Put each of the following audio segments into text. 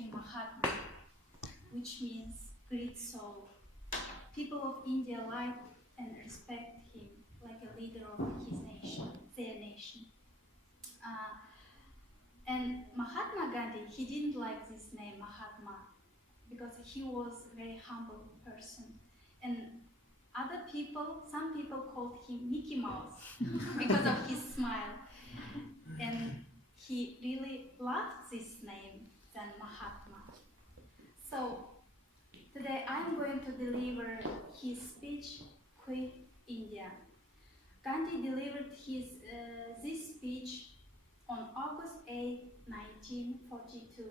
him Mahatma, which means great soul. People of India like and respect him like a leader of his nation, their nation. And Mahatma Gandhi, he didn't like this name Mahatma because he was a very humble person. And other people, some people called him Mickey Mouse because of his smile. And he really loved this name than Mahatma. So today I'm going to deliver his speech, Quit India. Gandhi delivered this speech on August 8, 1942.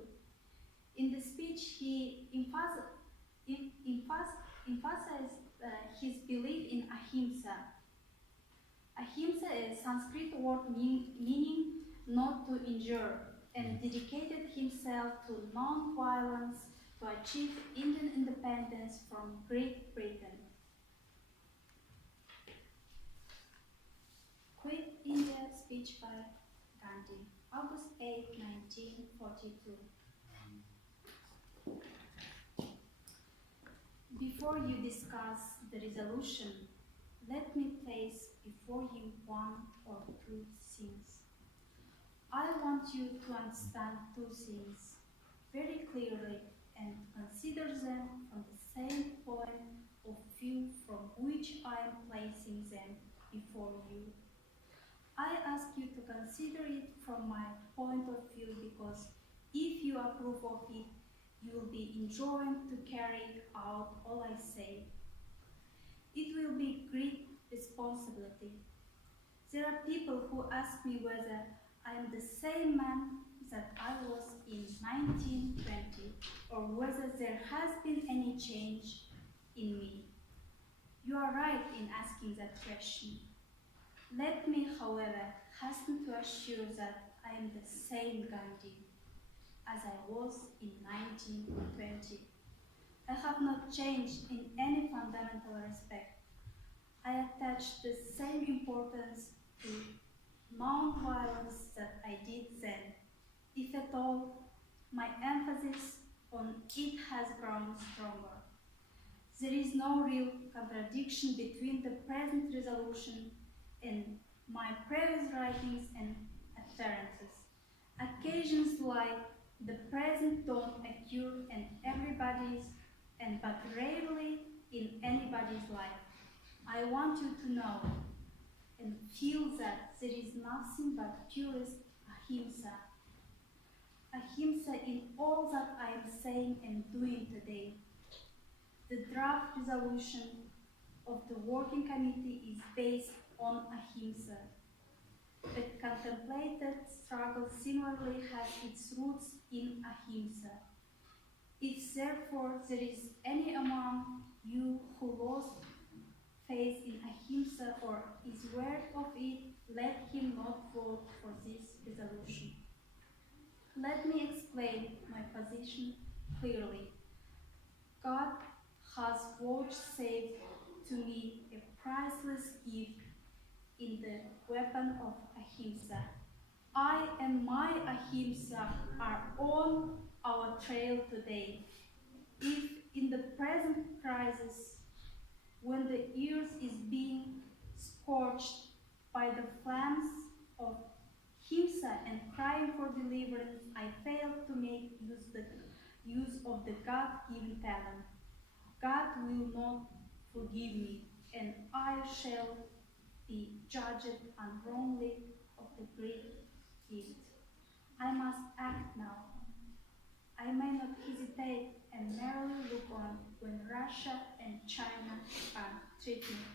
In the speech, he emphasized his belief in ahimsa. Ahimsa is a Sanskrit word meaning not to injure, and dedicated himself to non-violence to achieve Indian independence from Great Britain. Quit India speech by Gandhi, August 8, 1942. Before you discuss the resolution, let me place before you one or two things. I want you to understand two things very clearly and consider them from the same point of view from which I am placing them before you. I ask you to consider it from my point of view because if you approve of it, you will be enjoined to carry out all I say. It will be great responsibility. There are people who ask me whether I am the same man that I was in 1920 or whether there has been any change in me. You are right in asking that question. Let me, however, hasten to assure that I am the same Gandhi as I was in 1920. I have not changed in any fundamental respect. I attach the same importance to non-violence that I did then. If at all, my emphasis on it has grown stronger. There is no real contradiction between the present resolution and my previous writings and utterances. Occasions like the present don't occur in everybody's and but rarely in anybody's life. I want you to know and feel that there is nothing but purest ahimsa. Ahimsa in all that I am saying and doing today. The draft resolution of the working committee is based on ahimsa. The contemplated struggle similarly has its roots in ahimsa. If therefore there is any among you who lost faith in ahimsa or is aware of it, let him not vote for this resolution. Let me explain my position clearly. God has vouchsafed to me a priceless gift in the weapon of ahimsa. I and my ahimsa are on our trail today. If in the present crisis, when the earth is being scorched by the flames of ahimsa and crying for deliverance, I fail to make use of the God-given talent, God will not forgive me, and I shall be judged unwrongly of the great gift. I must act now. I may not hesitate and merely look on when Russia and China are threatening.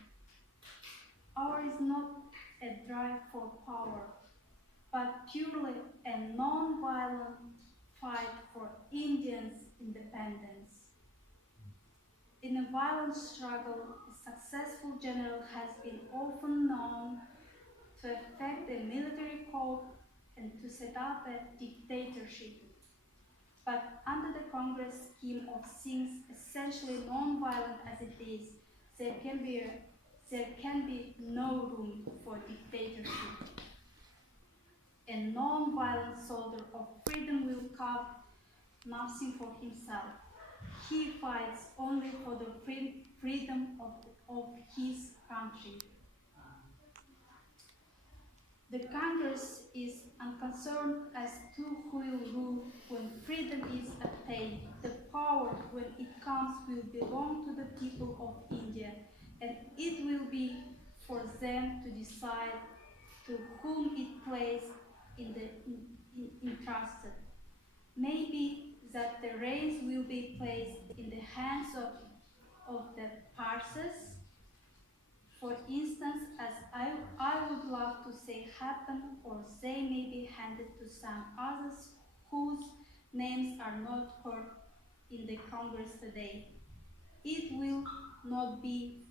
Ours is not a drive for power, but purely a non-violent fight for Indians' independence. In a violent struggle, a successful general has been often known to effect a military coup and to set up a dictatorship. But under the Congress scheme of things essentially non-violent as it is, there can be no room for dictatorship. A non-violent soldier of freedom will carve nothing for himself. He fights only for the freedom of his country. The Congress is unconcerned as to who will rule when freedom is attained. The power, when it comes, will belong to the people of India, and it will be for them to decide to whom it plays entrusted. Maybe that the reins will be placed in the hands of the parsas, for instance, as I would love to say happen, or they may be handed to some others whose names are not heard in the Congress today. It will not be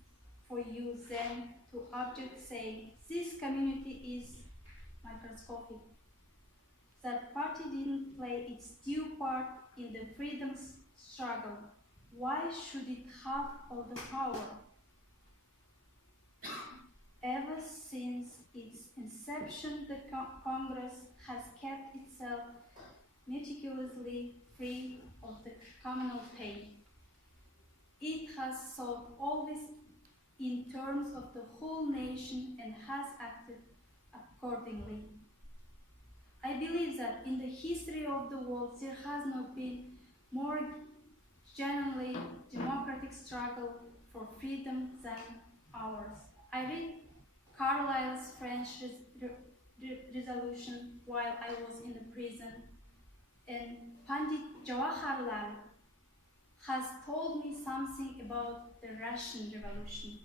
for you then to object saying, this community is microscopic. That party didn't play its due part in the freedom struggle. Why should it have all the power? Ever since its inception, the Congress has kept itself meticulously free of the communal pain. It has thought always in terms of the whole nation and has acted accordingly. I believe that in the history of the world there has not been more genuinely democratic struggle for freedom than ours. I read Carlyle's French resolution while I was in the prison, and Pandit Jawaharlal has told me something about the Russian Revolution.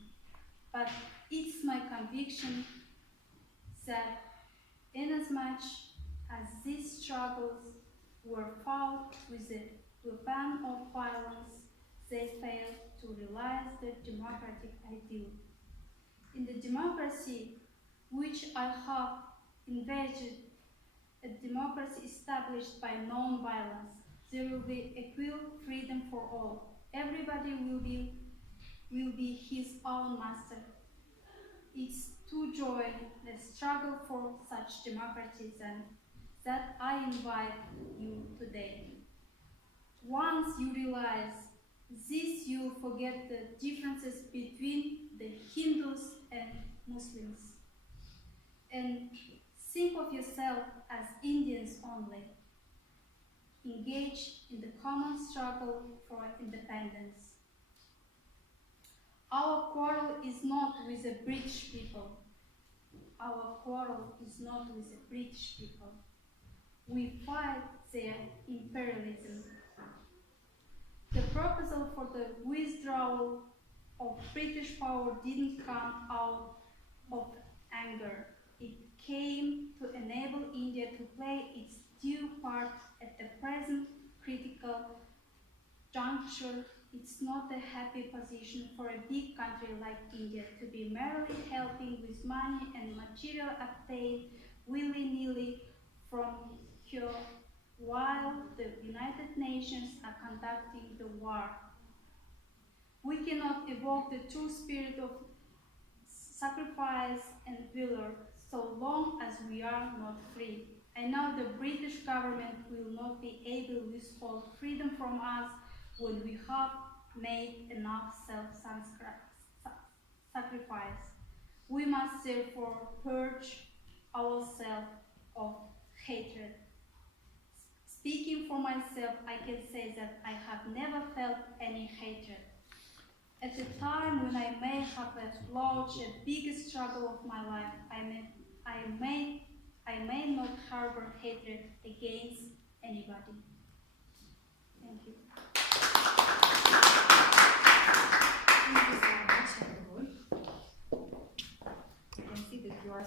But it's my conviction that inasmuch as these struggles were fought with a weapon of violence, they failed to realize the democratic ideal. In the democracy which I have envisioned, a democracy established by non-violence, there will be equal freedom for all. Everybody will be his own master. It's to join the struggle for such democracies and that I invite you today. Once you realize this, you'll forget the differences between the Hindus and Muslims, and think of yourself as Indians only. Engage in the common struggle for independence. Our quarrel is not with the British people. Our quarrel is not with the British people. We fight their imperialism. The proposal for the withdrawal of British power didn't come out of anger. It came to enable India to play its due part at the present critical juncture. It's not a happy position for a big country like India to be merely helping with money and material obtained willy-nilly from her while the United Nations are conducting the war. We cannot evoke the true spirit of sacrifice and valor so long as we are not free. I know the British government will not be able to withhold freedom from us when we have made enough self-sacrifice. We must therefore purge ourselves of hatred. Speaking for myself, I can say that I have never felt any hatred. At the time when I may have launched the biggest struggle of my life, I may not harbor hatred against anybody. Thank you.